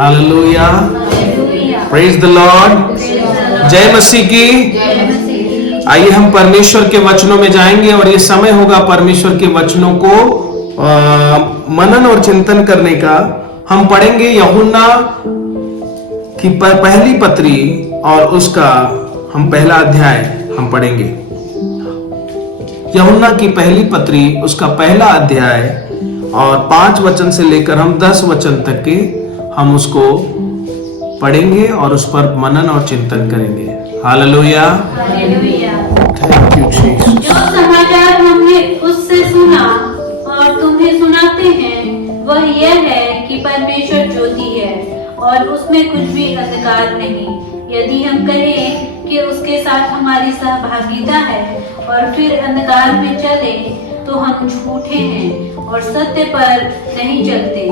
Hallelujah, praise the Lord, जय मसीह की। आइए हम परमेश्वर के वचनों में जाएंगे और ये समय होगा परमेश्वर के वचनों को मनन और चिंतन करने का। हम पढ़ेंगे यूहन्ना की पहली पत्री और उसका हम पहला अध्याय हम पढ़ेंगे। यूहन्ना की पहली पत्री उसका पहला अध्याय और 5 वचन से लेकर हम 10 वचन तक के हम उसको पढ़ेंगे और उस पर मनन और चिंतन करेंगे। Hallelujah, thank you Jesus. जो समाचार हमने उससे सुना और तुम्हें सुनाते हैं वह यह है कि परमेश्वर ज्योति है और उसमें कुछ भी अंधकार नहीं। यदि हम कहें कि उसके साथ हमारी सहभागिता है और फिर अंधकार में चले तो हम झूठे हैं और सत्य पर नहीं चलते।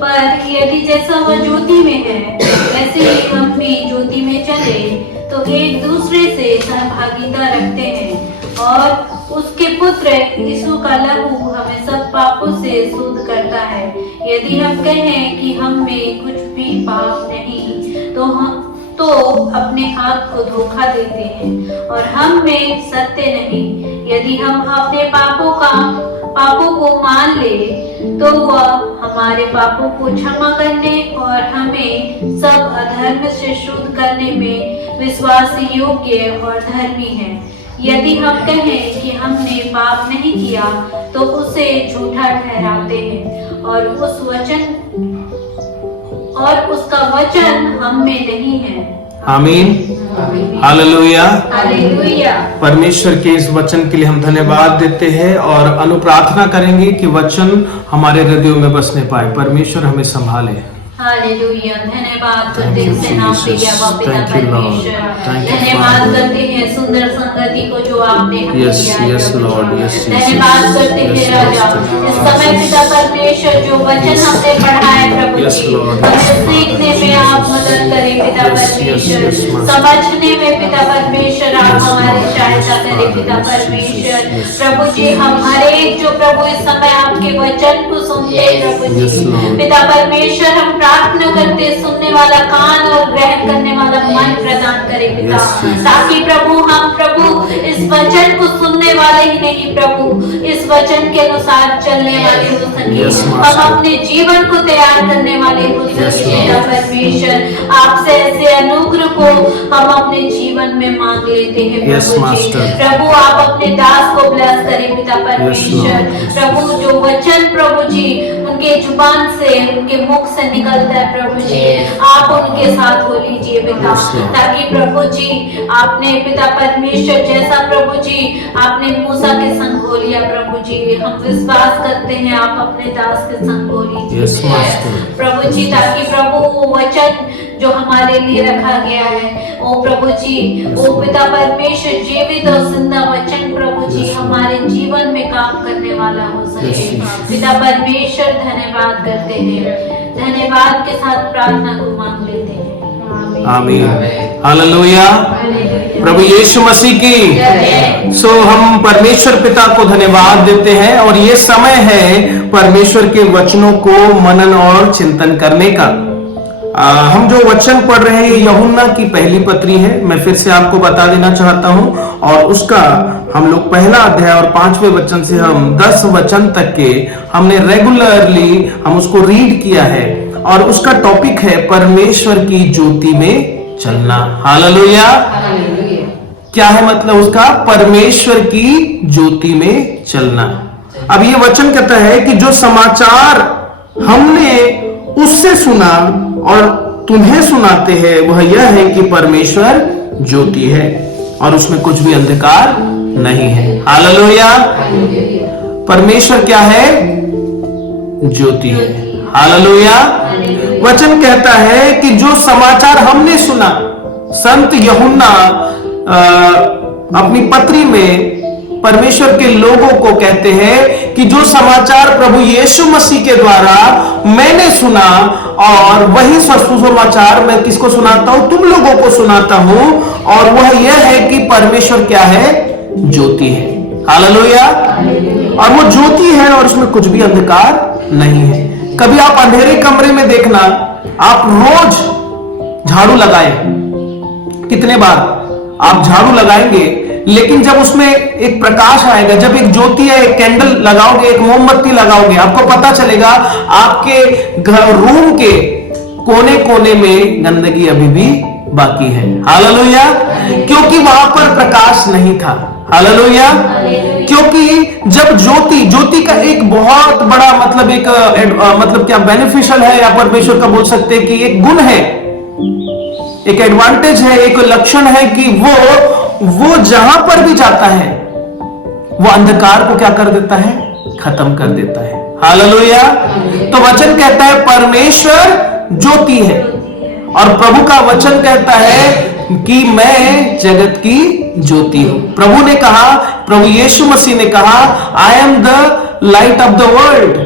पर यदि जैसा वह ज्योति में है वैसे ही हम भी ज्योति में चले तो एक दूसरे से सहभागिता रखते हैं और उसके पुत्र यीशु का लहू हमें सब पापों से शुद्ध करता है। यदि हम कहें कि हम में कुछ भी पाप नहीं तो हम अपने आप को धोखा देते हैं और हम में सत्य नहीं। यदि हम अपने पापों को मान ले तो वह हमारे पापों को क्षमा करने और हमें सब अधर्म से शुद्ध करने में विश्वास योग्य और धर्मी है। यदि हम कहें कि हमने पाप नहीं किया तो उसे झूठा ठहराते हैं और उसका वचन हम में नहीं है। आमीन, हालेलुया। हालेलुया। परमेश्वर के इस वचन के लिए हम धन्यवाद देते हैं और अनुप्रार्थना करेंगे कि वचन हमारे हृदयों में बसने पाए। परमेश्वर हमें संभाले। हालेलुया, धन्यवाद करते हैं सेना पिता परमेश्वर, धन्यवाद करते हैं सुंदर संगति को जो आपने हमें दिया है। धन्यवाद करते हैं राजा इस समय पिता परमेश्वर जो वचन हमने पढ़ा है प्रभु जी, हमें सीखने में आप मदद करें पिता परमेश्वर, समझने में पिता परमेश्वर आप हमारी सहायता करें पिता परमेश्वर। प्रभु जी हम हर एक जो प्रभु इस समय आपके वचन को सुनते हैं प्रभु जी, पिता परमेश्वर हम प्रार्थना करते सुनने वाला कान और ग्रहण करने वाला मन प्रदान करे पिता, ताकि प्रभु इस वचन को सुनने वाले ही नहीं प्रभु इस वचन के अनुसार चलने वाले हो सके, हम अपने जीवन को तैयार करने वाले हो सके पिता परमेश्वर। आपसे ऐसे अनुग्रह को हम अपने जीवन में मांग लेते हैं प्रभु जी। प्रभु आप अपने दास को ब्लेस करें पिता परमेश्वर। प्रभु जो वचन प्रभु जी उनके जुबान से उनके मुख से निकलता है प्रभु जी आप उनके साथ हो लीजिए पिता, ताकि प्रभु जी आपने पिता परमेश्वर जैसा प्रभु जी आपने मूसा के संग हो लिया प्रभु जी, हम विश्वास करते हैं आप अपने दास के संग हो लीजिए प्रभु जी, ताकि प्रभु वो वचन जो हमारे लिए रखा गया है ओ प्रभु जी ओ पिता परमेश्वर जीवित और जिंदा वचन प्रभु जी हमारे जीवन में काम करने वाला हो सके पिता परमेश्वर। धन्यवाद करते हैं, धन्यवाद के साथ प्रार्थना को मांग लेते हैं। आमीन, हालेलुया, प्रभु यीशु मसीह की। सो हम परमेश्वर पिता को धन्यवाद देते हैं और ये समय है परमेश्वर के वचनों को मनन और चिंतन करने का। हम जो वचन पढ़ रहे हैं यूहन्ना की पहली पत्री है, मैं फिर से आपको बता देना चाहता हूं और उसका हम लोग पहला अध्याय और 5वें वचन से हम 10 वचन तक के हमने रेगुलरली हम उसको रीड किया है और उसका टॉपिक है परमेश्वर की ज्योति में चलना। हालेलुया। क्या है मतलब उसका? परमेश्वर की ज्योति में चलना। अब ये वचन कहता है कि जो समाचार हमने उससे सुना और तुम्हें सुनाते हैं वह यह है कि परमेश्वर ज्योति है और उसमें कुछ भी अंधकार नहीं है। हालेलुया। परमेश्वर क्या है? ज्योति है। हालेलुया। वचन कहता है कि जो समाचार हमने सुना, संत यूहन्ना अपनी पत्री में परमेश्वर के लोगों को कहते हैं कि जो समाचार प्रभु यीशु मसीह के द्वारा मैंने सुना और वही सुसमाचार मैं किसको सुनाता हूं? तुम लोगों को सुनाता हूं और वह यह है कि परमेश्वर क्या है? ज्योति है। हालेलुया। और वो ज्योति है और उसमें कुछ भी अंधकार नहीं है। कभी आप अंधेरे कमरे में देखना आप रोज झाड़ू लगाएं, कितने बार आप झाड़ू लगाएंगे, लेकिन जब उसमें एक प्रकाश आएगा, जब एक ज्योति है, एक कैंडल लगाओगे, एक मोमबत्ती लगाओगे, आपको पता चलेगा आपके घर रूम के कोने कोने में गंदगी अभी भी बाकी है। हालेलुया। क्योंकि वहां पर प्रकाश नहीं था। हालेलुया। क्योंकि जब ज्योति का एक बहुत बड़ा मतलब एक मतलब क्या बेनिफिशियल है, या परमेश्वर का बोल सकते हैं कि एक गुण है, एक एडवांटेज है, एक लक्षण है कि वो जहां पर भी जाता है वो अंधकार को क्या कर देता है, खत्म कर देता है। हालेलुया। तो वचन कहता है परमेश्वर ज्योति है, और प्रभु का वचन कहता है कि मैं जगत की ज्योति हूं। प्रभु ने कहा, प्रभु यीशु मसीह ने कहा, I am the light of the world,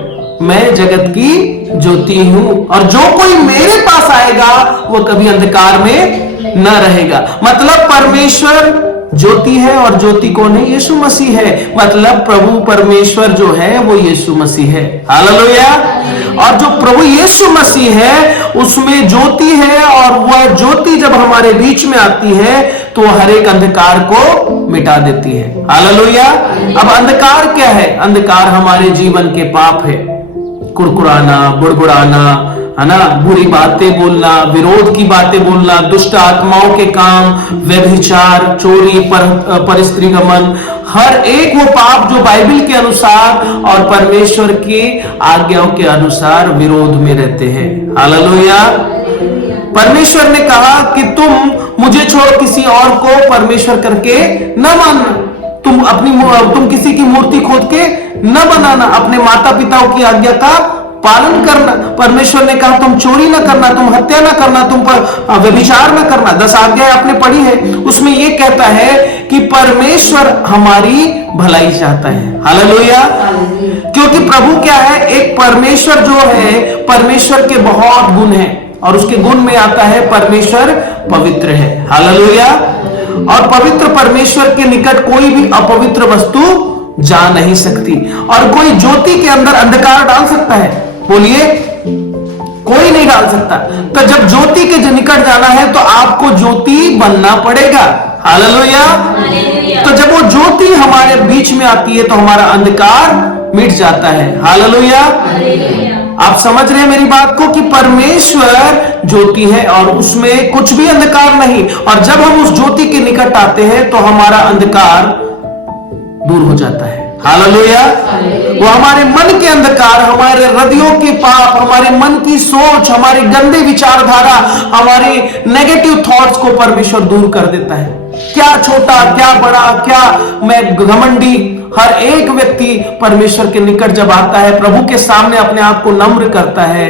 मैं जगत की ज्योति हूं, और जो कोई मेरे पास आएगा वो कभी अंधकार में न रहेगा। मतलब परमेश्वर ज्योति है, और ज्योति कौन है? यीशु मसीह है। मतलब प्रभु परमेश्वर जो है वो यीशु मसीह है। हालेलुया। और जो प्रभु यीशु मसीह है उसमें ज्योति है, और वह ज्योति जब हमारे बीच में आती है तो हर एक अंधकार को मिटा देती है। हालेलुया। अब अंधकार क्या है? अंधकार हमारे जीवन के पाप है, कुड़कुड़ाना, बुड़बुड़ाना, है ना, बुरी बातें बोलना, विरोध की बातें बोलना, दुष्ट आत्माओं के काम, व्यभिचार, चोरी, परस्त्रीगमन, हर एक वो पाप जो बाइबल के अनुसार और परमेश्वर की आज्ञाओं के अनुसार विरोध में रहते हैं। हालेलुया। परमेश्वर ने कहा कि तुम मुझे छोड़ किसी और को परमेश्वर करके न मानना, तुम किसी की मूर्ति खोद के न बनाना, अपने माता पिताओं की आज्ञा का पालन करना। परमेश्वर ने कहा तुम चोरी ना करना, तुम हत्या ना करना, तुम पर व्यभिचार ना करना। 10 आज्ञाएं आपने पढ़ी है, उसमें यह कहता है कि परमेश्वर हमारी भलाई चाहता है। हालेलुया। क्योंकि प्रभु क्या है? एक परमेश्वर जो है, परमेश्वर के बहुत गुण हैं, और उसके गुण में आता है परमेश्वर पवित्र है। हालेलुया। और पवित्र परमेश्वर के निकट कोई भी अपवित्र वस्तु जा नहीं सकती, और कोई ज्योति के अंदर अंधकार डाल सकता है? बोलिए, कोई नहीं डाल सकता। तो जब ज्योति के निकट जाना है तो आपको ज्योति बनना पड़ेगा। हालेलुया। तो जब वो ज्योति हमारे बीच में आती है तो हमारा अंधकार मिट जाता है। हालेलुया। आप समझ रहे हैं मेरी बात को कि परमेश्वर ज्योति है और उसमें कुछ भी अंधकार नहीं, और जब हम उस ज्योति के निकट आते हैं तो हमारा अंधकार दूर हो जाता है। हालेलुया। वो हमारे मन के अंधकार, हमारे हृदयों के पाप, हमारे मन की सोच, हमारे गंदे विचारधारा, हमारे नेगेटिव थॉट्स को परमेश्वर दूर कर देता है। क्या छोटा, क्या बड़ा, क्या मैं घमंडी, हर एक व्यक्ति परमेश्वर के निकट जब आता है, प्रभु के सामने अपने आप को नम्र करता है,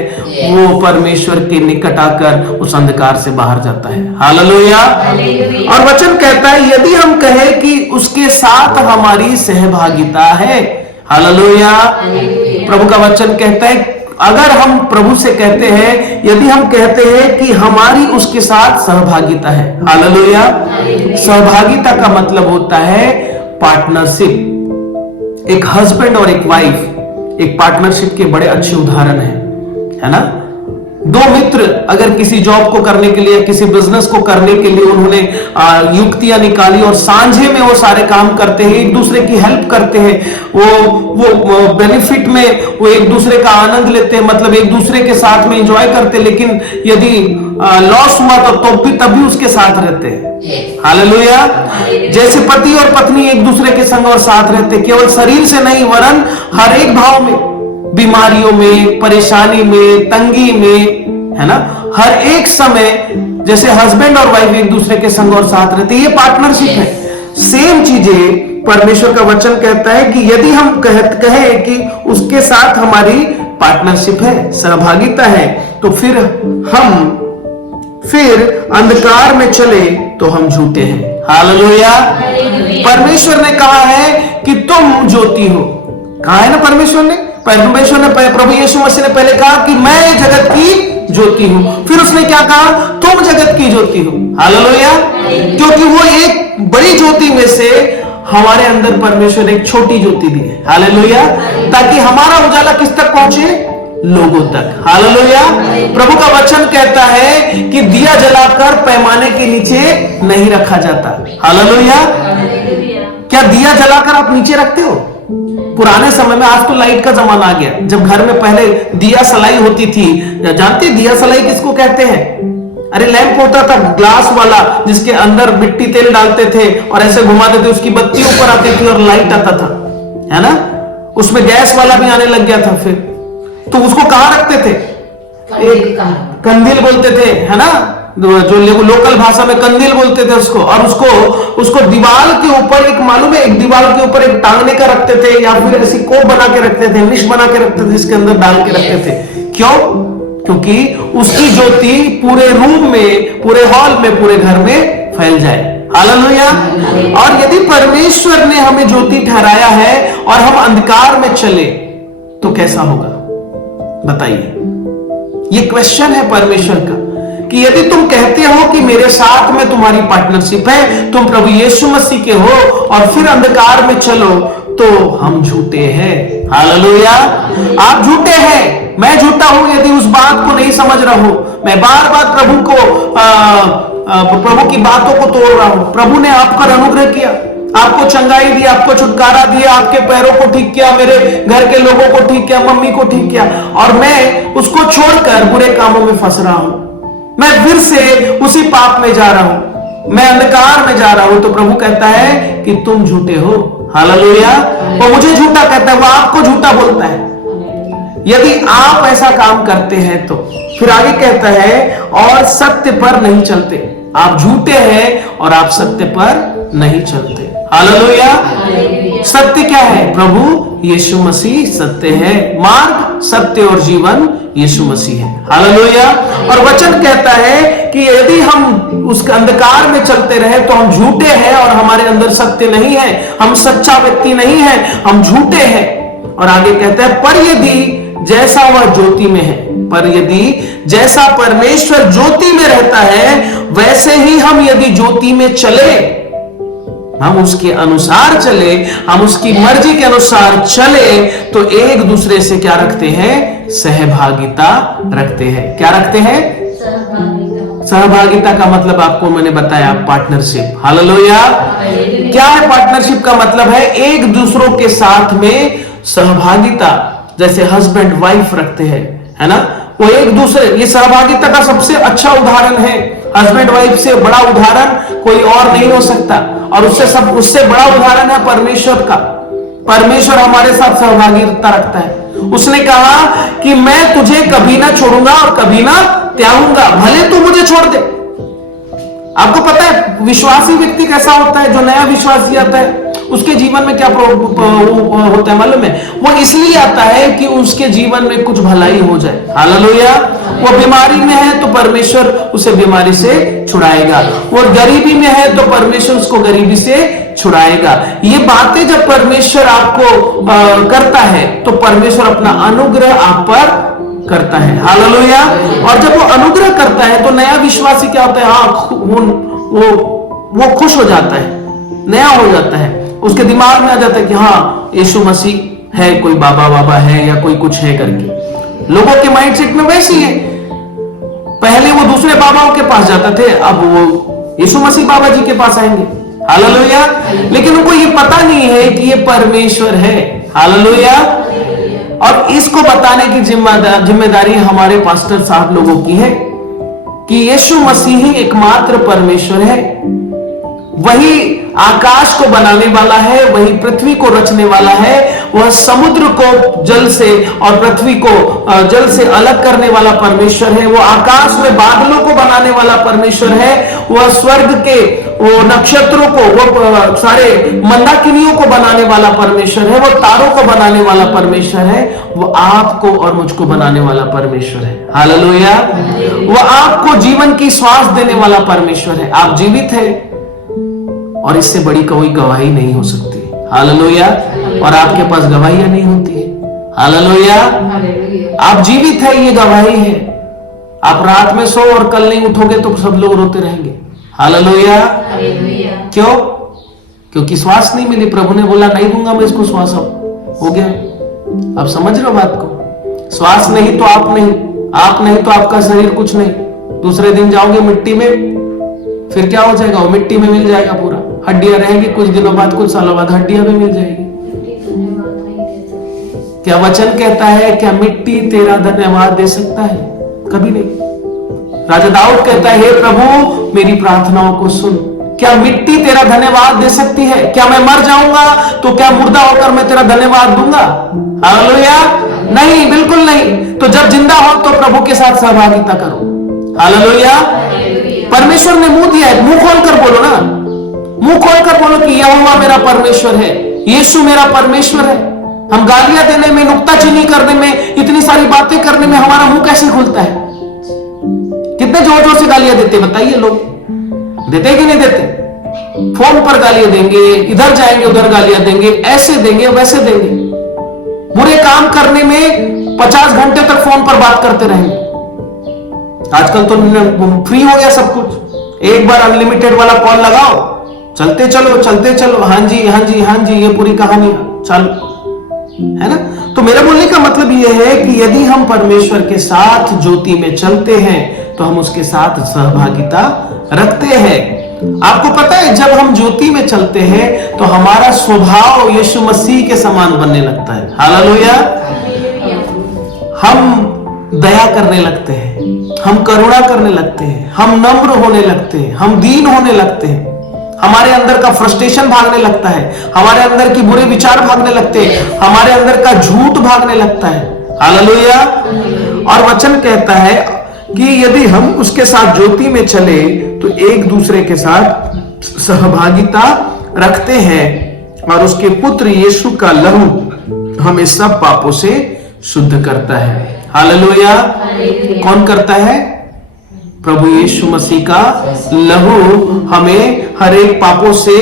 वो परमेश्वर के निकट आकर उस अंधकार से बाहर जाता है। हालेलुया। और वचन कहता है यदि हम कहें कि उसके साथ हमारी सहभागिता है। हालेलुया। प्रभु का वचन कहता है अगर हम प्रभु से कहते हैं, यदि हम कहते हैं कि हमारी उसके साथ सहभागिता है। हालेलुया। सहभागिता का मतलब होता है पार्टनरशिप। एक हस्बैंड और एक वाइफ एक पार्टनरशिप के बड़े अच्छे उदाहरण है ना। दो मित्र अगर किसी जॉब को करने के लिए, किसी बिजनेस को करने के लिए उन्होंने युक्तियां निकाली और सांझे में वो सारे काम करते हैं, एक दूसरे की हेल्प करते हैं, वो बेनिफिट में वो एक दूसरे का आनंद लेते हैं, मतलब एक दूसरे के साथ में एंजॉय करते हैं, लेकिन यदि लॉस हुआ तो तब भी उसके साथ रहते हैं। हालेलुया। जैसे पति और पत्नी एक दूसरे के संग और साथ रहते, केवल शरीर से नहीं वरन हर एक भाव में, बीमारियों में, परेशानी में, तंगी में, है ना, हर एक समय जैसे हस्बैंड और वाइफ एक दूसरे के संग और साथ रहते, ये पार्टनरशिप है। सेम चीजें परमेश्वर का वचन कहता है कि यदि हम कहें कि उसके साथ हमारी पार्टनरशिप है, सहभागिता है, तो फिर अंधकार में चले तो हम झूठे हैं। हालेलुया। परमेश्वर ने कहा है कि तुम ज्योति हो। कहा है ना परमेश्वर ने प्रभु यीशु मसीह ने पहले कहा कि मैं जगत की ज्योति हूं, फिर उसने क्या कहा? तुम जगत की ज्योति हो। हालेलुया। क्योंकि वो एक बड़ी ज्योति में से हमारे अंदर परमेश्वर एक छोटी ज्योति दी है। हालेलुया। ताकि हमारा उजाला किस तक पहुंचे? लोगों तक। हालेलुया। प्रभु का वचन कहता है कि दिया जलाकर पैमाने के नीचे नहीं रखा जाता। हालेलुया। क्या दिया जलाकर आप नीचे रखते हो? पुराने समय में, आज तो लाइट का जमाना आ गया, जब घर में पहले दिया सलाई होती थी, जानते दिया सलाई किसको कहते हैं? अरे लैंप होता था ग्लास वाला, जिसके अंदर मिट्टी तेल डालते थे और ऐसे घुमाते थे, उसकी बत्ती ऊपर आती थी और लाइट आता था, है ना? उसमें गैस वाला भी आने लग गया था। फिर तो उसको कहां रखते थे? एक कंदील बोलते थे, है ना? जो लोकल भाषा में कंदील बोलते थे उसको। और उसको दीवार के ऊपर, एक मालूम है, एक दीवार के ऊपर एक टांगने का रखते थे, या फिर ऐसी कोप बना के रखते थे, निश बना के रखते थे, जिसके अंदर डाल के रखते थे। क्यों? क्योंकि उसकी ज्योति पूरे रूम में, पूरे हॉल में, पूरे घर में फैल जाए। हालेलुया। और यदि परमेश्वर ने हमें ज्योति ठहराया है और हम अंधकार में चले तो कैसा होगा? बताइए। ये क्वेश्चन है परमेश्वर का, कि यदि तुम कहते हो कि मेरे साथ में तुम्हारी पार्टनरशिप है, तुम प्रभु यीशु मसीह के हो, और फिर अंधकार में चलो, तो हम झूठे हैं। हालेलुया। आप झूठे हैं, मैं झूठा हूं यदि उस बात को नहीं समझ रहा हूं। मैं बार बार प्रभु की बातों को तोड़ रहा हूं। प्रभु ने आप पर अनुग्रह किया, आपको चंगाई दी, आपको छुटकारा दिया, आपके पैरों को ठीक किया, मेरे घर के लोगों को ठीक किया, मम्मी को ठीक किया, और मैं उसको छोड़कर बुरे कामों में फंस रहा हूं। मैं फिर से उसी पाप में जा रहा हूं, मैं अंधकार में जा रहा हूं। तो प्रभु कहता है कि तुम झूठे हो। हालेलुया। वो मुझे झूठा कहता है, वो आपको झूठा बोलता है यदि आप ऐसा काम करते हैं तो। फिर आगे कहता है, और सत्य पर नहीं चलते। आप झूठे हैं और आप सत्य पर नहीं चलते। हालेलुया। सत्य क्या है? प्रभु यीशु मसीह सत्य है। मार्ग, सत्य और जीवन यीशु मसीह है। हालेलुया। और वचन कहता है कि यदि हम उस अंधकार में चलते रहे तो हम झूठे हैं और हमारे अंदर सत्य नहीं है, हम सच्चा व्यक्ति नहीं है, हम झूठे हैं। और आगे कहता है, पर यदि जैसा वह ज्योति में है, पर यदि जैसा परमेश्वर ज्योति में रहता है, वैसे ही हम यदि ज्योति में चले, हम उसके अनुसार चले, हम उसकी मर्जी के अनुसार चले, तो एक दूसरे से क्या रखते हैं? सहभागिता रखते हैं। क्या रखते हैं? सहभागिता का मतलब आपको मैंने बताया, पार्टनरशिप। हालेलुया। क्या है पार्टनरशिप का मतलब? है एक दूसरों के साथ में सहभागिता। जैसे हस्बैंड वाइफ रखते हैं, है ना? वो एक दूसरे, ये सहभागिता का सबसे अच्छा उदाहरण है। हस्बैंड वाइफ से बड़ा उदाहरण कोई और नहीं हो सकता। और उससे बड़ा उदाहरण है परमेश्वर का। परमेश्वर हमारे साथ सहभागिता रखता है। उसने कहा कि मैं तुझे कभी ना छोड़ूंगा और कभी ना त्यागूंगा, भले तू मुझे छोड़ दे। आपको पता है विश्वासी व्यक्ति कैसा होता है? जो नया विश्वासी आता है उसके जीवन में क्या होता है मालूम है? वो इसलिए आता है कि उसके जीवन में कुछ भलाई हो जाए। हालेलुया। वो बीमारी में है तो परमेश्वर उसे बीमारी से छुड़ाएगा। वो गरीबी में है तो परमेश्वर उसको गरीबी से छुड़ाएगा। ये बातें जब परमेश्वर आपको करता है तो परमेश्वर अपना अनुग्रह आप पर करता है। हालेलुया। और जब वो अनुग्रह करता है तो नया विश्वासी क्या होता है? हाँ, वो खुश हो जाता है, नया हो जाता है। उसके दिमाग में आ जाता है कि हाँ, यीशु मसीह है, कोई बाबा है या कोई कुछ है करके। लोगों के माइंडसेट में वैसी है। पहले वो दूसरे बाबाओं के पास जाते थे, अब वो यीशु मसीह बाबा जी के पास आएंगे। हालेलुया। लेकिन उनको ये पता नहीं है कि ये परमेश्वर है। हालेलुया। और इसको बताने की जिम्मेदारी हमारे पास्टर साहब लोगों की है कि यीशु मसीह ही एकमात्र परमेश्वर है। वही आकाश को बनाने वाला है, वही पृथ्वी को रचने वाला है। वह समुद्र को जल से और पृथ्वी को जल से अलग करने वाला परमेश्वर है। वो आकाश में बादलों को बनाने वाला परमेश्वर है। वह स्वर्ग के वो नक्षत्रों को, वो सारे मंदाकिनियों को बनाने वाला परमेश्वर है। वो तारों को बनाने वाला परमेश्वर है। वो आपको और मुझको बनाने वाला परमेश्वर है। हालेलुया। वो आपको जीवन की श्वास देने वाला परमेश्वर है। आप जीवित हैं और इससे बड़ी कोई गवाही नहीं हो सकती। हालेलुया। और आपके पास गवाहियां नहीं होती है। हालेलुया। आप जीवित है, ये गवाही है। आप रात में सो और कल नहीं उठोगे तो सब लोग रोते रहेंगे। हालेलुया। क्यों? क्योंकि श्वास नहीं मिली। प्रभु ने बोला नहीं दूंगा मैं इसको श्वास। अब हो गया। आप समझ रहे हो बात को? श्वास नहीं तो आप नहीं तो आपका शरीर कुछ नहीं। दूसरे दिन जाओगे मिट्टी में, फिर क्या हो जाएगा? वो मिट्टी में मिल जाएगा पूरा। हड्डियां रहेंगी, कुछ दिनों बाद, कुछ सालों बाद हड्डियां भी मिल जाएगी। क्या वचन कहता है, क्या मिट्टी तेरा धन्यवाद दे सकता है? कभी नहीं। राजा दाऊद कहता है, हे प्रभु मेरी प्रार्थनाओं को सुन। क्या मिट्टी तेरा धन्यवाद दे सकती है? क्या मैं मर जाऊंगा तो क्या मुर्दा होकर मैं तेरा धन्यवाद दूंगा? हालेलुया। नहीं, बिल्कुल नहीं। तो जब जिंदा हो तो प्रभु के साथ सहभागिता करो। हालेलुया। परमेश्वर ने मुंह दिया है, मुंह खोलकर बोलो ना, मुंह खोलकर बोलो कि यहोवा मेरा परमेश्वर है, यीशु मेरा परमेश्वर है। हम गालियां देने में, नुक्ताचीनी करने में, इतनी सारी बातें करने में हमारा मुंह कैसे खुलता है? कितने जोर जोर से गालियां देते बताइए लोग, देते कि नहीं देते? फोन पर गालियां देंगे, इधर जाएंगे उधर गालियां देंगे, ऐसे देंगे वैसे देंगे। बुरे काम करने में 50 घंटे तक फोन पर बात करते रहेंगे। आजकल तो फ्री हो गया सब कुछ, एक बार अनलिमिटेड वाला कॉल लगाओ, चलते चलो, हाँ जी हाँ जी हाँ जी, ये पूरी कहानी चालू है ना। तो मेरा बोलने का मतलब यह है कि यदि हम परमेश्वर के साथ ज्योति में चलते हैं तो हम उसके साथ सहभागिता रखते हैं। आपको पता है, जब हम ज्योति में चलते हैं तो हमारा स्वभाव यीशु मसीह के समान बनने लगता है। हालेलुया। हम दया करने लगते हैं, हम करुणा करने लगते हैं, हम नम्र होने लगते हैं, हम दीन होने लगते हैं। हमारे अंदर का फ्रस्ट्रेशन भागने लगता है, हमारे अंदर की बुरे विचार भागने लगते हैं, हमारे अंदर का झूठ भागने लगता है। हालेलुया। और वचन कहता है कि यदि हम उसके साथ ज्योति में चले तो एक दूसरे के साथ सहभागिता रखते हैं और उसके पुत्र यीशु का लहू हमें सब पापों से शुद्ध करता है। हालेलुया। कौन करता है? प्रभु यीशु मसीह का लहू हमें हर एक पापों से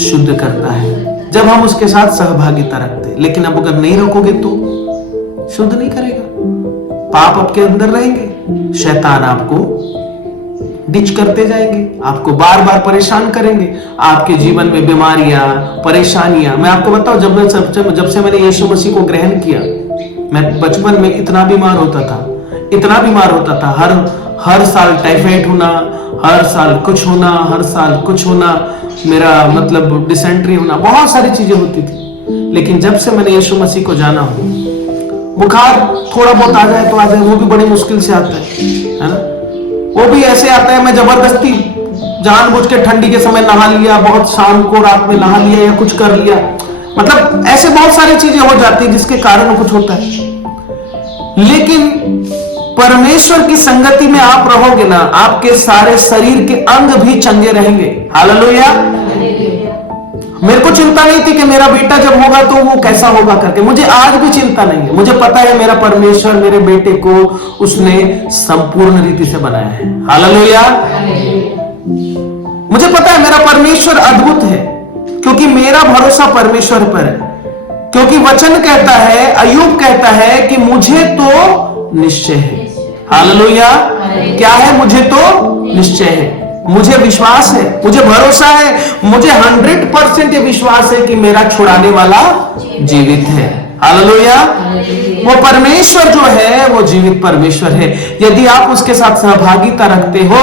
शुद्ध करता है जब हम उसके साथ सहभागिता रखते हैं। लेकिन अब अगर नहीं रखोगे तो शुद्ध नहीं करेगा, पाप आपके अंदर रहेंगे, शैतान आपको डिच करते जाएंगे, आपको बार बार परेशान करेंगे, आपके जीवन में बीमारियां, परेशानियां। मैं आपको बताऊं, जब से मैंने यीशु मसीह को ग्रहण किया, मैं बचपन में इतना बीमार होता था, हर साल टाइफाइड होना, हर साल कुछ होना, मेरा मतलब डिसेंट्री होना, बहुत सारी चीजें होती थी। लेकिन जब से मैंने यीशु मसीह को जाना हो, बुखार थोड़ा बहुत आ जाए तो आ जाए, वो भी बड़ी मुश्किल से आता है ना। वो भी ऐसे आता है, मैं जबरदस्ती जानबूझ के ठंडी के समय नहा लिया, बहुत शाम को रात में नहा लिया या कुछ कर लिया, मतलब ऐसे बहुत सारी चीजें हो जाती है जिसके कारण कुछ होता है। लेकिन परमेश्वर की संगति में आप रहोगे ना, आपके सारे शरीर के अंग भी चंगे रहेंगे। हालेलुया। मेरे को चिंता नहीं थी कि मेरा बेटा जब होगा तो वो कैसा होगा करके, मुझे आज भी चिंता नहीं है। मुझे पता है मेरा परमेश्वर मेरे बेटे को उसने संपूर्ण रीति से बनाया है। हालेलुया। मुझे पता है मेरा परमेश्वर अद्भुत है, क्योंकि मेरा भरोसा परमेश्वर पर है। क्योंकि वचन कहता है, अय्यूब कहता है कि मुझे तो निश्चय है। हालेलुया। क्या है? मुझे तो निश्चय है, मुझे विश्वास है, मुझे भरोसा है, मुझे 100% ये विश्वास है कि मेरा छुड़ाने वाला जीवित है। हालेलुया। वो परमेश्वर जो है वो जीवित परमेश्वर है। यदि आप उसके साथ सहभागिता रखते हो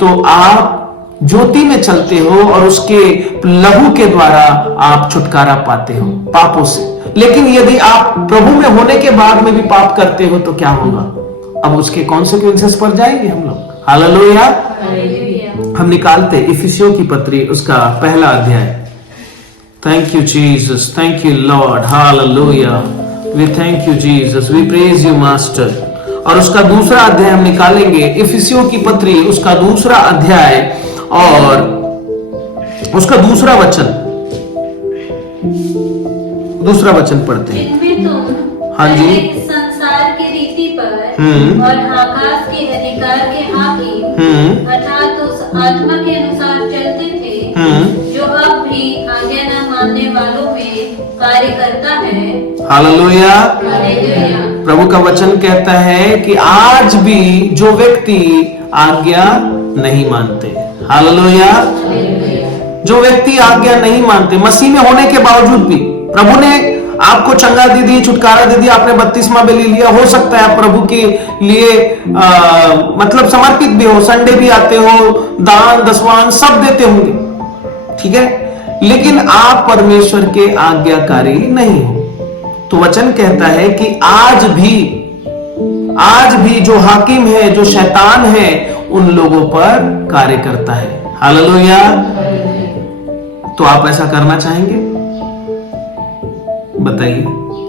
तो आप ज्योति में चलते हो और उसके लहू के द्वारा आप छुटकारा पाते हो पापों से। लेकिन यदि आप प्रभु में होने के बाद में भी पाप करते हो तो क्या होगा? अब उसके कॉन्सिक्वेंसेस पर जाएंगे हम लोग। हालेलुया। हम निकालते इफिसियों की पत्री, उसका पहला अध्याय। Thank you Jesus, thank you Lord, hallelujah. We thank you Jesus, we praise you master. और उसका दूसरा अध्याय हम निकालेंगे, इफिसियों की पत्री, उसका दूसरा अध्याय और उसका दूसरा वचन पढ़ते हैं। हाँ जी। संसार की रीति पर और आकाश के अधिकार के हाकिम अर्थात उस आत्मा के अनुसार चलते थे जो अब भी आज्ञा न मानने वालों में कार्य करता है। हालेलुया। प्रभु का वचन कहता है कि आज भी जो व्यक्ति आज्ञा नहीं मानते, हालेलुया, जो व्यक्ति आज्ञा नहीं मानते, मसीह में होने के बावजूद भी, प्रभु ने आपको चंगा दे दिए, छुटकारा दे दिया, आपने बपतिस्मा भी ले लिया, हो सकता है आप प्रभु के लिए मतलब समर्पित भी हो, संडे भी आते हो, दान दसवान सब देते होंगे, ठीक है, लेकिन आप परमेश्वर के आज्ञाकारी नहीं हो। तो वचन कहता है कि आज भी जो हाकिम है, जो शैतान है, उन लोगों पर कार्य करता है। हालेलुया। तो आप ऐसा करना चाहेंगे? बताइए।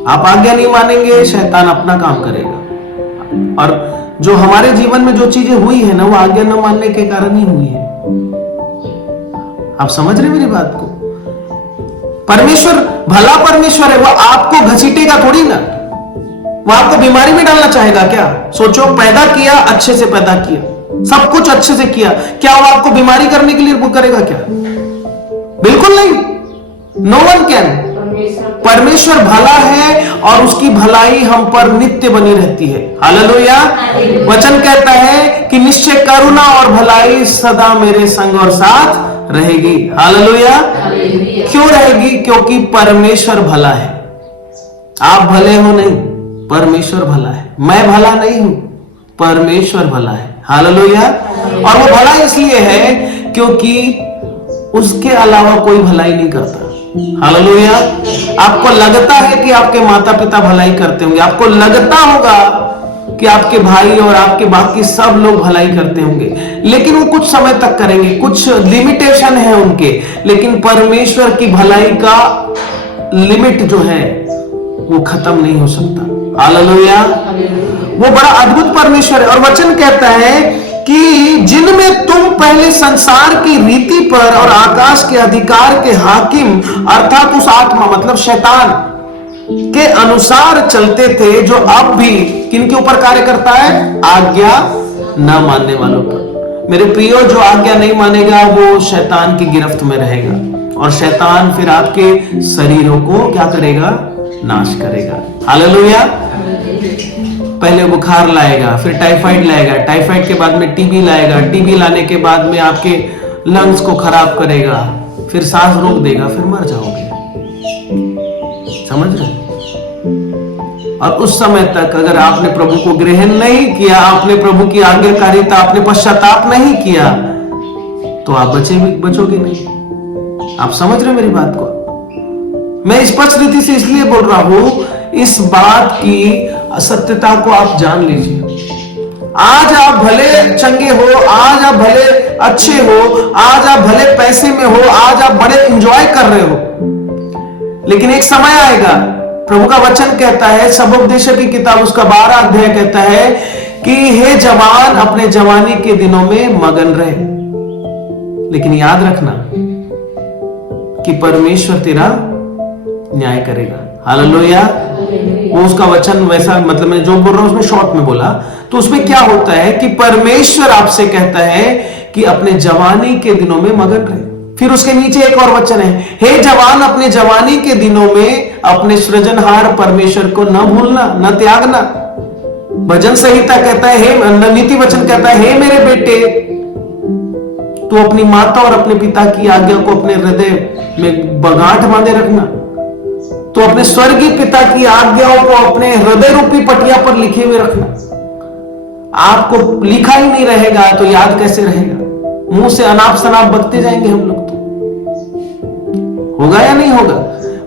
आप आज्ञा नहीं मानेंगे, शैतान अपना काम करेगा। और जो हमारे जीवन में जो चीजें हुई है ना, वो आज्ञा न मानने के कारण ही हुई है। आप समझ रहे मेरी बात को? परमेश्वर भला परमेश्वर है, वो आपको घसीटेगा थोड़ी ना, वो आपको बीमारी में डालना चाहेगा क्या? सोचो, पैदा किया, अच्छे से पैदा किया, सब कुछ अच्छे से किया, क्या वो आपको बीमारी करने के लिए वो करेगा क्या? बिल्कुल नहीं। No one can. परमेश्वर भला है और उसकी भलाई हम पर नित्य बनी रहती है। हालेलुया। वचन कहता है कि निश्चय करुणा और भलाई सदा मेरे संग और साथ रहेगी। हालेलुया। क्यों रहेगी? क्योंकि परमेश्वर भला है। आप भले हो नहीं, परमेश्वर भला है। मैं भला नहीं हूं, परमेश्वर भला है। हालेलुया। और वो भला इसलिए है क्योंकि उसके अलावा कोई भलाई नहीं करता। हालेलुया। आपको लगता है कि आपके माता पिता भलाई करते होंगे, आपको लगता होगा कि आपके भाई और आपके बाकी सब लोग भलाई करते होंगे, लेकिन वो कुछ समय तक करेंगे, कुछ लिमिटेशन है उनके, लेकिन परमेश्वर की भलाई का लिमिट जो है वो खत्म नहीं हो सकता। हालेलुया। वो बड़ा अद्भुत परमेश्वर है। और वचन कहता है कि जिनमें तुम पहले संसार की रीति पर और आकाश के अधिकार के हाकिम अर्थात उस आत्मा मतलब शैतान के अनुसार चलते थे, जो अब भी किनके ऊपर कार्य करता है? आज्ञा न मानने वालों पर। मेरे प्रियो, जो आज्ञा नहीं मानेगा वो शैतान की गिरफ्त में रहेगा, और शैतान फिर आपके शरीरों को क्या करेगा? नाश करेगा। हालेलुया। पहले बुखार लाएगा, फिर टाइफाइड लाएगा, टाइफाइड के बाद में टीबी लाएगा, टीबी लाने के बाद में आपके लंग्स को खराब करेगा, फिर सांस रोक देगा, फिर मर जाओगे। समझ रहे? और उस समय तक अगर आपने प्रभु को ग्रहण नहीं किया, आपने प्रभु की आज्ञाकारिता, आपने पश्चाताप नहीं किया, तो आप बचोगे नहीं। आप समझ रहे मेरी बात को? मैं स्पष्ट रीति से इसलिए बोल रहा हूं, इस बात की सत्यता को आप जान लीजिए। आज आप भले चंगे हो, आज आप भले अच्छे हो, आज आप भले पैसे में हो, आज आप बड़े एंजॉय कर रहे हो, लेकिन एक समय आएगा, प्रभु का वचन कहता है, सबोपदेशक की किताब उसका 12 अध्याय कहता है कि हे जवान, अपने जवानी के दिनों में मगन रहे, लेकिन याद रखना कि परमेश्वर तेरा न्याय करेगा। हालेलुया। वो उसका वचन वैसा, मतलब मैं जो बोल रहा हूं उसमें शॉर्ट में बोला, तो उसमें क्या होता है कि परमेश्वर आपसे कहता है कि अपने जवानी के दिनों में मगन रहे। फिर उसके नीचे एक और वचन है, हे जवान, अपने जवानी के दिनों में अपने सृजनहार परमेश्वर को न भूलना, न त्यागना। भजन संहिता कहता है, हे नीति वचन कहता है, हे मेरे बेटे, तू अपनी माता और अपने पिता की आज्ञा को अपने हृदय में गांठ बांधे रखना। तो अपने स्वर्गीय पिता की आज्ञाओं को अपने हृदय रूपी पटिया पर लिखे हुए रखना। आपको लिखा ही नहीं रहेगा तो याद कैसे रहेगा? मुंह से अनाप शनाप बकते जाएंगे हम लोग। तो होगा या नहीं होगा?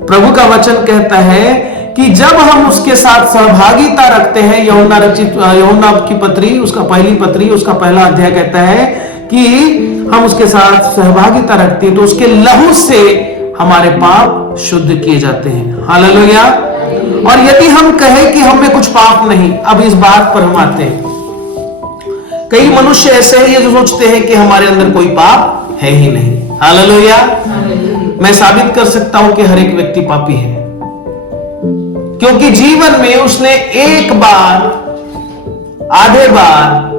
प्रभु का वचन कहता है कि जब हम उसके साथ सहभागिता रखते हैं, यूहन्ना की पत्री, उसका पहली पत्री, उसका पहला अध्याय कहता है कि हम उसके साथ सहभागिता रखते हैं, तो उसके लहू से हमारे पाप शुद्ध किए जाते हैं। हालेलुया। और यदि हम कहें कि हम में कुछ पाप नहीं, अब इस बात पर हम आते हैं, कई मनुष्य ऐसे हैं जो सोचते हैं कि हमारे अंदर कोई पाप है ही नहीं। हालेलुया। मैं साबित कर सकता हूं कि हर एक व्यक्ति पापी है, क्योंकि जीवन में उसने एक बार, आधे बार,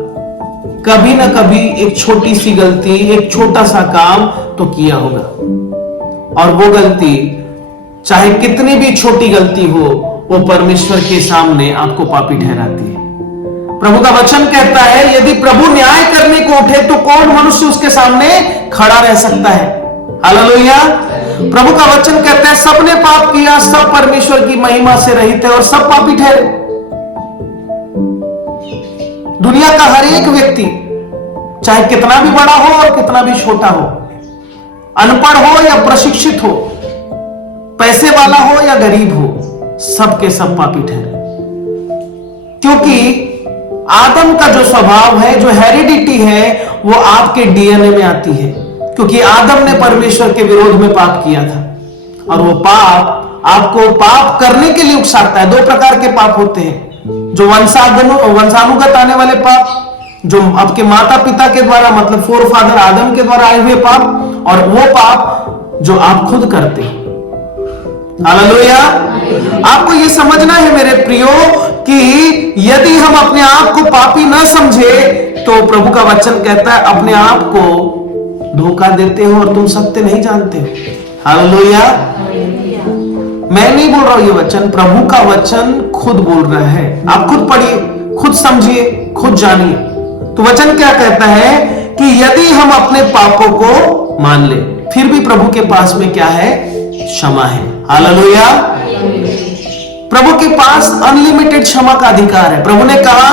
कभी ना कभी एक छोटी सी गलती, एक छोटा सा काम तो किया होगा, और वो गलती चाहे कितनी भी छोटी गलती हो, वो परमेश्वर के सामने आपको पापी ठहराती है। प्रभु का वचन कहता है, यदि प्रभु न्याय करने को उठे तो कौन मनुष्य उसके सामने खड़ा रह सकता है? हालेलुया। प्रभु का वचन कहता है सबने पाप किया, सब परमेश्वर की महिमा से रहित है और सब पापी ठहरे। दुनिया का हर एक व्यक्ति, चाहे कितना भी बड़ा हो और कितना भी छोटा हो, अनपढ़ हो या प्रशिक्षित हो, पैसे वाला हो या गरीब हो, सबके सब पापी ठहरे। क्योंकि आदम का जो स्वभाव है, जो हेरिडिटी है, वो आपके डीएनए में आती है। क्योंकि आदम ने परमेश्वर के विरोध में पाप किया था और वो पाप आपको पाप करने के लिए उकसाता है। दो प्रकार के पाप होते हैं, जो वंशानुगत आने वाले पाप, जो आपके माता पिता के द्वारा, मतलब फोर फादर आदम के द्वारा आए हुए पाप, और वो पाप जो आप खुद करते हैं। हालेलुया। आपको ये समझना है मेरे प्रियो कि यदि हम अपने आप को पापी ना समझे तो प्रभु का वचन कहता है अपने आप को धोखा देते हो और तुम सत्य नहीं जानते हो। हालेलुया। मैं नहीं बोल रहा हूं ये वचन, प्रभु का वचन खुद बोल रहा है। आप खुद पढ़िए, खुद समझिए, खुद जानिए। तो वचन क्या कहता है कि यदि हम अपने पापों को मान ले, फिर भी प्रभु के पास में क्या है? क्षमा है। हालेलुया। प्रभु के पास अनलिमिटेड क्षमा का अधिकार है। प्रभु ने कहा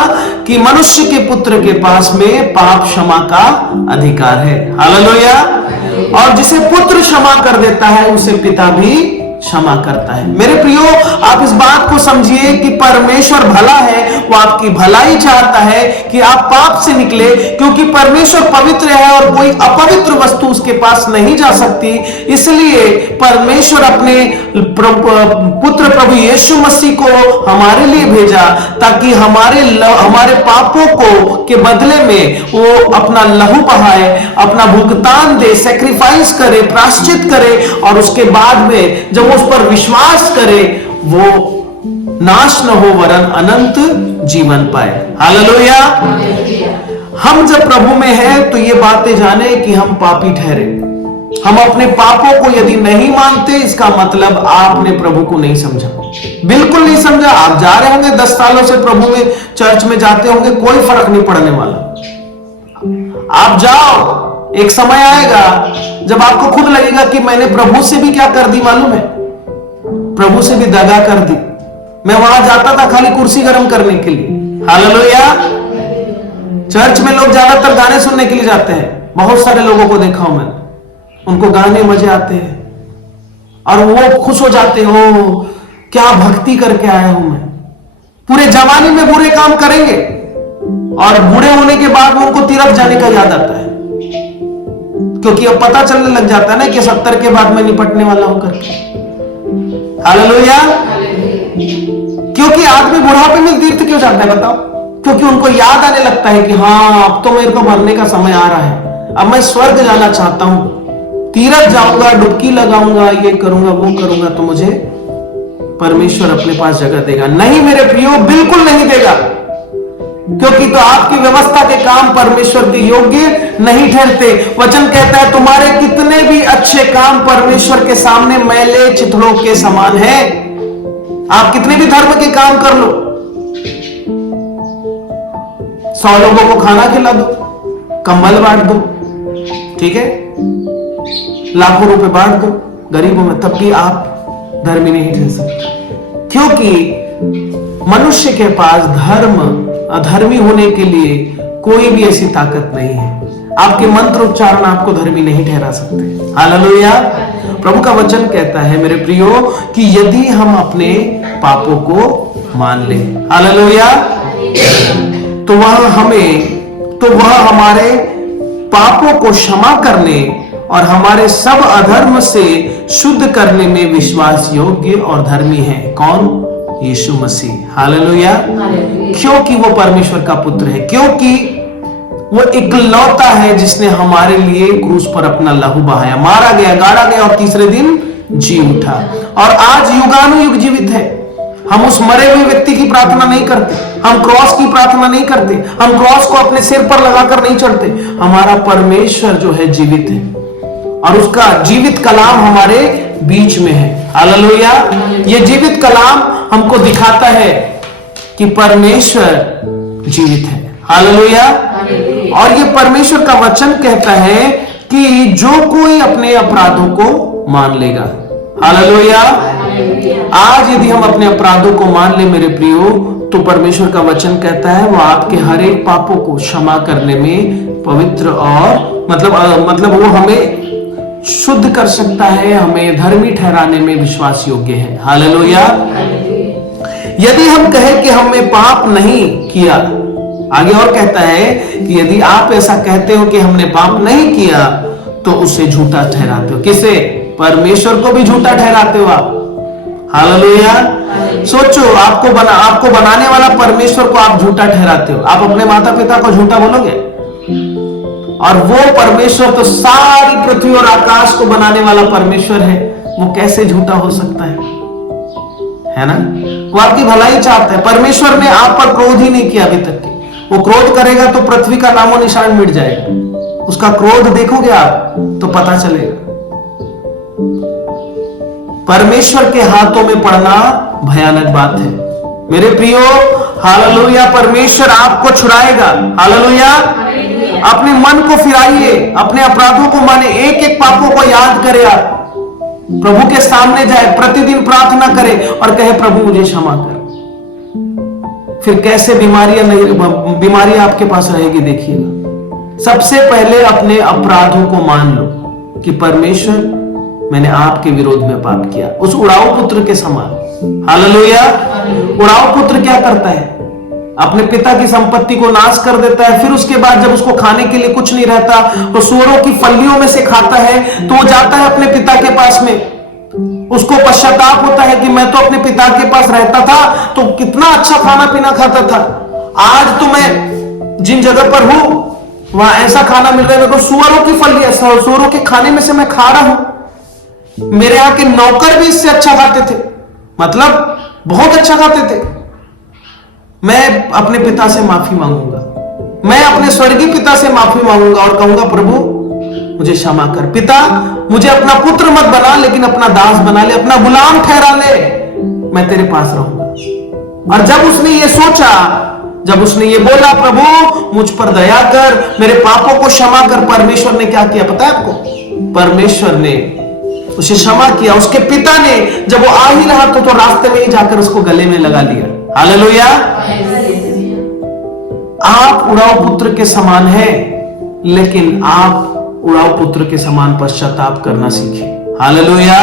कि मनुष्य के पुत्र के पास में पाप क्षमा का अधिकार है। हालेलुया। और जिसे पुत्र क्षमा कर देता है उसे पिता भी क्षमा करता है। मेरे प्रियो, आप इस बात को समझिए कि परमेश्वर भला है, वो आपकी भलाई चाहता है कि आप पाप से निकले, क्योंकि परमेश्वर पवित्र है और कोई अपवित्र वस्तु उसके पास नहीं जा सकती। इसलिए परमेश्वर अपने पुत्र प्रभु यीशु मसीह को हमारे लिए भेजा ताकि हमारे पापों को के बदले में वो अपना लहू बहाए, अपना भुगतान दे, सैक्रिफाइस करे, प्रायश्चित करे, और उसके बाद में जब उस पर विश्वास करे वो नाश न हो वरन अनंत जीवन पाए। हालेलुया। हम जब प्रभु में हैं तो ये बातें जाने कि हम पापी ठहरे। हम अपने पापों को यदि नहीं मानते, इसका मतलब आपने प्रभु को नहीं समझा, बिल्कुल नहीं समझा। आप जा रहे होंगे 10 सालों से प्रभु में, चर्च में जाते होंगे, कोई फर्क नहीं पड़ने वाला। आप जाओ, एक समय आएगा जब आपको खुद लगेगा कि मैंने प्रभु से भी क्या कर दी मालूम है? प्रभु से भी दगा कर दी। मैं वहां जाता था खाली कुर्सी गर्म करने के लिए। हालेलुया। चर्च में लोग ज्यादातर गाने सुनने के लिए जाते हैं। बहुत सारे लोगों को देखा हूं मैंने, उनको गाने मजे आते हैं और वो खुश हो जाते हो, क्या भक्ति करके आया हूं मैं। पूरे जवानी में बुरे काम करेंगे और बूढ़े होने के बाद उनको तीर्थ जाने का याद आता है, क्योंकि अब पता चलने लग जाता है ना कि 70 के बाद मैं निपटने वाला हूं करके। हालेलुया। क्योंकि आदमी बुढ़ापे में तीर्थ क्यों जाता है बताओ? क्योंकि उनको याद आने लगता है कि हाँ, अब तो मेरे को मरने का समय आ रहा है, अब मैं स्वर्ग जाना चाहता हूं, तीर्थ जाऊंगा, डुबकी लगाऊंगा, ये करूंगा, वो करूंगा, तो मुझे परमेश्वर अपने पास जगह देगा। नहीं मेरे प्रियो, बिल्कुल नहीं देगा, क्योंकि तो आपकी व्यवस्था के काम परमेश्वर के योग्य नहीं ठहरते। वचन कहता है तुम्हारे कितने भी अच्छे काम परमेश्वर के सामने मैले चिथड़ों के समान है। आप कितने भी धर्म के काम कर लो, 100 लोगों को खाना खिला दो, कंबल बांट दो, ठीक है, लाखों रुपए बांट दो गरीबों में, तब भी आप धर्मी नहीं ठहर सकते। क्योंकि मनुष्य के पास अधर्मी होने के लिए कोई भी ऐसी ताकत नहीं है। आपके मंत्र उच्चारण आपको धर्मी नहीं ठहरा सकते। हालेलुया। प्रभु का वचन कहता है मेरे प्रियो कि यदि हम अपने पापों को मान लें, हालेलुया, तो वह हमारे पापों को क्षमा करने और हमारे सब अधर्म से शुद्ध करने में विश्वास योग्य और धर्मी है। कौन? यीशु मसीह। हालेलुया। क्योंकि वो परमेश्वर का पुत्र है, क्योंकि वो इकलौता है जिसने हमारे लिए क्रूस पर अपना लहू बहाया, मारा गया, गाड़ा गया और तीसरे दिन जी उठा, और आज युगानुयुग जीवित है। हम उस मरे हुए व्यक्ति की प्रार्थना नहीं करते, हम क्रॉस की प्रार्थना नहीं करते, हम क्रॉस को अपने सिर पर लगाकर नहीं चढ़ते। हमारा परमेश्वर जो है जीवित है और उसका जीवित कलाम हमारे बीच में है। हालेलुया। ये जीवित कलाम हमको दिखाता है कि परमेश्वर जीवित है। हालेलुया। और ये परमेश्वर का वचन कहता है कि जो कोई अपने अपराधों को मान लेगा। हालेलुया। आज यदि हम अपने अपराधों को मान ले मेरे प्रियो, तो परमेश्वर का वचन कहता है वो आपके हर एक पापों को क्षमा करने में पवित्र और मतलब वो हमें शुद्ध कर सकता है, हमें धर्मी ठहराने में विश्वास योग्य है। हालेलुया। यदि हम कहें कि हमने पाप नहीं किया, आगे और कहता है कि यदि आप ऐसा कहते हो कि हमने पाप नहीं किया, तो उसे झूठा ठहराते हो। किसे? परमेश्वर को भी झूठा ठहराते हो आप। हालेलुया। सोचो, आपको बनाने वाला परमेश्वर को आप झूठा ठहराते हो। आप अपने माता पिता को झूठा बोलोगे? और वो परमेश्वर तो सारी पृथ्वी और आकाश को बनाने वाला परमेश्वर है, वो कैसे झूठा हो सकता है ना? वो आपकी भलाई चाहता है। परमेश्वर ने आप पर क्रोध ही नहीं किया अभी तक के। वो क्रोध करेगा तो पृथ्वी का नामो निशान मिट जाएगा। उसका क्रोध देखोगे आप तो पता चलेगा। परमेश्वर के हाथों में पड़ना भयानक बात है मेरे प्रियो। हालेलुया। परमेश्वर आपको छुड़ाएगा। हालेलुया। अपने मन को फिराइए, अपने अपराधों को माने, एक एक पापों को याद करें। आप प्रभु के सामने जाए, प्रतिदिन प्रार्थना करें और कहे प्रभु मुझे क्षमा कर। फिर कैसे बीमारी आपके पास रहेगी देखिएगा। सबसे पहले अपने अपराधों को मान लो कि परमेश्वर मैंने आपके विरोध में पाप किया, उस उड़ाऊ पुत्र के समान। हालेलुया। उड़ाऊ पुत्र क्या करता है? अपने पिता की संपत्ति को नाश कर देता है। फिर उसके बाद जब उसको खाने के लिए कुछ नहीं रहता तो सूअरों की फलियों में से खाता है। तो वो जाता है अपने पिता के पास में, उसको पश्चाताप होता है कि मैं तो अपने पिता के पास रहता था तो कितना अच्छा खाना पीना खाता था, आज तो मैं जिन जगह पर हूं वहां ऐसा खाना मिल रहा है, मेरे को सूअरों की फलियां, सूअरों के खाने में से मैं खा रहा हूं। मेरे यहां के नौकर भी इससे अच्छा खाते थे, मतलब बहुत अच्छा खाते थे। मैं अपने पिता से माफी मांगूंगा, मैं अपने स्वर्गीय पिता से माफी मांगूंगा और कहूंगा प्रभु मुझे क्षमा कर। पिता मुझे अपना पुत्र मत बना, लेकिन अपना दास बना ले, अपना गुलाम ठहरा ले, मैं तेरे पास रहूंगा। और जब उसने ये सोचा, जब उसने ये बोला प्रभु मुझ पर दया कर, मेरे पापों को क्षमा कर, परमेश्वर ने क्या किया पता है आपको? परमेश्वर ने उसे क्षमा किया। उसके पिता ने जब वो आ ही रहा तो रास्ते में ही जाकर उसको गले में लगा लिया। हालेलुया। आप उड़ाऊ पुत्र के समान हैं, लेकिन आप उड़ाऊ पुत्र के समान पश्चाताप करना सीखें। हालेलुया।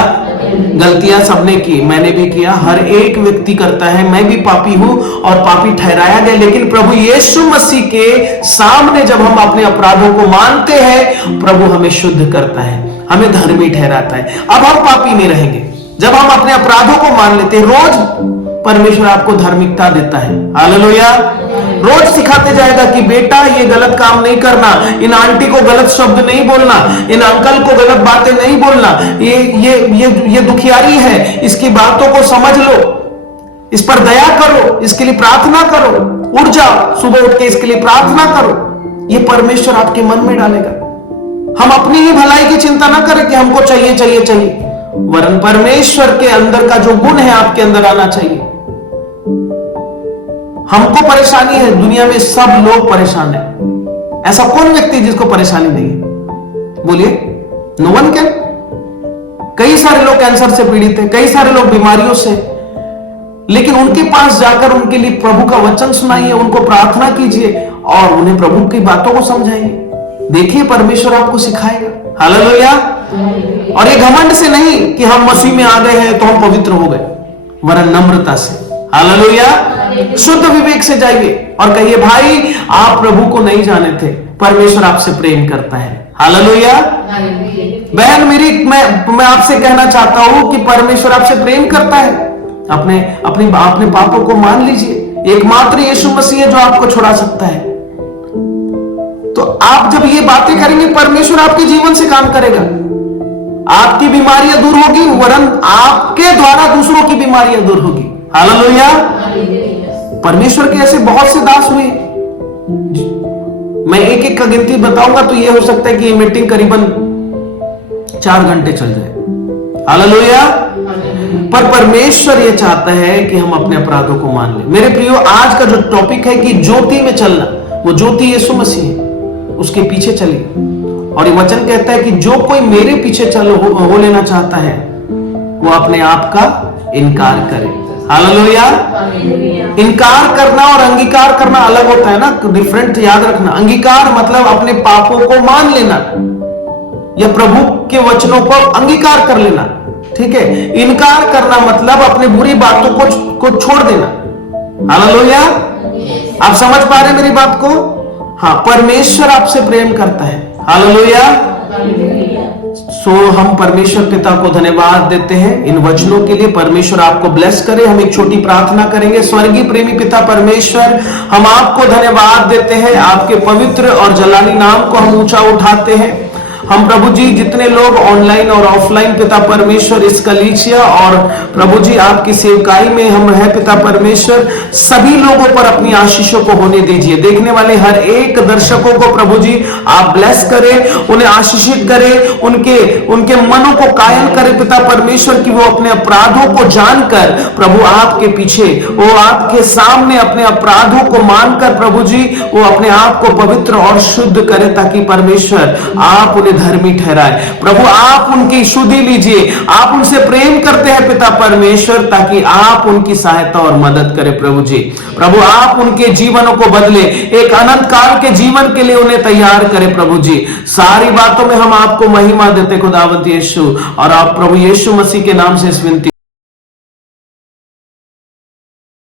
गलतियां सबने की, मैंने भी किया, हर एक व्यक्ति करता है, मैं भी पापी हूं और पापी ठहराया गया। लेकिन प्रभु यीशु मसीह के सामने जब हम अपने अपराधों को मानते हैं, प्रभु हमें शुद्ध करता है, हमें धर्मी ठहराता है। अब हम पापी नहीं रहेंगे जब हम अपने अपराधों को मान लेते हैं। रोज परमेश्वर आपको धार्मिकता देता है। हालेलुया। रोज सिखाते जाएगा कि बेटा ये गलत काम नहीं करना, इन आंटी को गलत शब्द नहीं बोलना, इन अंकल को गलत बातें नहीं बोलना, ये दुखियारी है, इसकी बातों को समझ लो, इस पर दया करो, इसके लिए प्रार्थना करो, उठ जाओ सुबह उठ के इसके लिए प्रार्थना करो। ये परमेश्वर आपके मन में डालेगा। हम अपनी ही भलाई की चिंता ना करें कि हमको चाहिए चाहिए चाहिए, वरन परमेश्वर के अंदर का जो गुण है आपके अंदर आना चाहिए। हमको परेशानी है, दुनिया में सब लोग परेशान है। ऐसा कौन व्यक्ति जिसको परेशानी नहीं है? बोलिए, नो वन कैन। कई सारे लोग कैंसर से पीड़ित हैं, कई सारे लोग बीमारियों से, लेकिन उनके पास जाकर उनके लिए प्रभु का वचन सुनाइए, उनको प्रार्थना कीजिए और उन्हें प्रभु की बातों को समझाइए। देखिए परमेश्वर आपको सिखाएगा। हालेलुया। और ये घमंड से नहीं कि हम मसीह में आ गए हैं तो हम पवित्र हो गए, वरन नम्रता से। हालेलुया। शुद्ध विवेक से जाइए और कहिए भाई आप प्रभु को नहीं जाने थे, परमेश्वर आपसे प्रेम करता है। हालेलुया। बहन मेरी, मैं आपसे कहना चाहता हूं कि परमेश्वर आपसे प्रेम करता है। अपने पापों को मान लीजिए। एकमात्र यीशु मसीह है जो आपको छुड़ा सकता है। तो आप जब ये बातें करेंगे, परमेश्वर आपके जीवन से काम करेगा। आपकी बीमारियां दूर होगी, वरन आपके द्वारा दूसरों की बीमारियां दूर होगी। हालेलुया। परमेश्वर के ऐसे बहुत से दास हुए, मैं एक एक का गिनती बताऊंगा तो यह हो सकता है कि ये मीटिंग करीबन 4 घंटे चल जाए। हालेलुया। पर परमेश्वर यह चाहता है कि हम अपने अपराधों को मान लें। मेरे प्रियो, आज का जो टॉपिक है कि ज्योति में चलना, वो ज्योति यीशु मसीह है, उसके पीछे चलिए। और ये वचन कहता है कि जो कोई मेरे पीछे हो लेना चाहता है वो अपने आप का इनकार करे। हालेलुया। इनकार करना और अंगीकार करना अलग होता है ना, डिफरेंट याद रखना। अंगीकार मतलब अपने पापों को मान लेना या प्रभु के वचनों को अंगीकार कर लेना, ठीक है। इनकार करना मतलब अपने बुरी बातों को छोड़ देना। हालेलुया। आप समझ पा रहे हैं मेरी बात को? हाँ, परमेश्वर आपसे प्रेम करता है। हालेलुया। सो हम परमेश्वर पिता को धन्यवाद देते हैं इन वचनों के लिए। परमेश्वर आपको ब्लेस करे। हम एक छोटी प्रार्थना करेंगे। स्वर्गीय प्रेमी पिता परमेश्वर, हम आपको धन्यवाद देते हैं, आपके पवित्र और जलाली नाम को हम ऊंचा उठाते हैं। हम प्रभु जी जितने लोग ऑनलाइन और ऑफलाइन पिता परमेश्वर इस कलीसिया और प्रभु जी आपकी सेवकाई में हम है पिता परमेश्वर, सभी लोगों पर अपनी आशीषों को होने दीजिए। देखने वाले हर एक दर्शकों को प्रभु जी आप ब्लेस करें, उन्हें आशीषित करें, उनके मनों को कायल करें पिता परमेश्वर कि वो अपने अपराधों को जानकर प्रभु आपके पीछे, वो आपके सामने अपने अपराधों को मानकर प्रभु जी वो अपने आप को पवित्र और शुद्ध करें, ताकि परमेश्वर आप उन्हें धर्मी ठहराए। प्रभु आप उनकी शुद्धि लीजिए। आप उनसे प्रेम करते हैं पिता परमेश्वर, ताकि आप उनकी सहायता और मदद करें प्रभु जी। प्रभु आप उनके जीवनों को बदले, एक अनंत काल के जीवन के लिए उन्हें तैयार करें प्रभु जी। सारी बातों में हम आपको महिमा देते खुदावंत यीशु, और आप प्रभु यीशु मसीह के नाम से इस विनती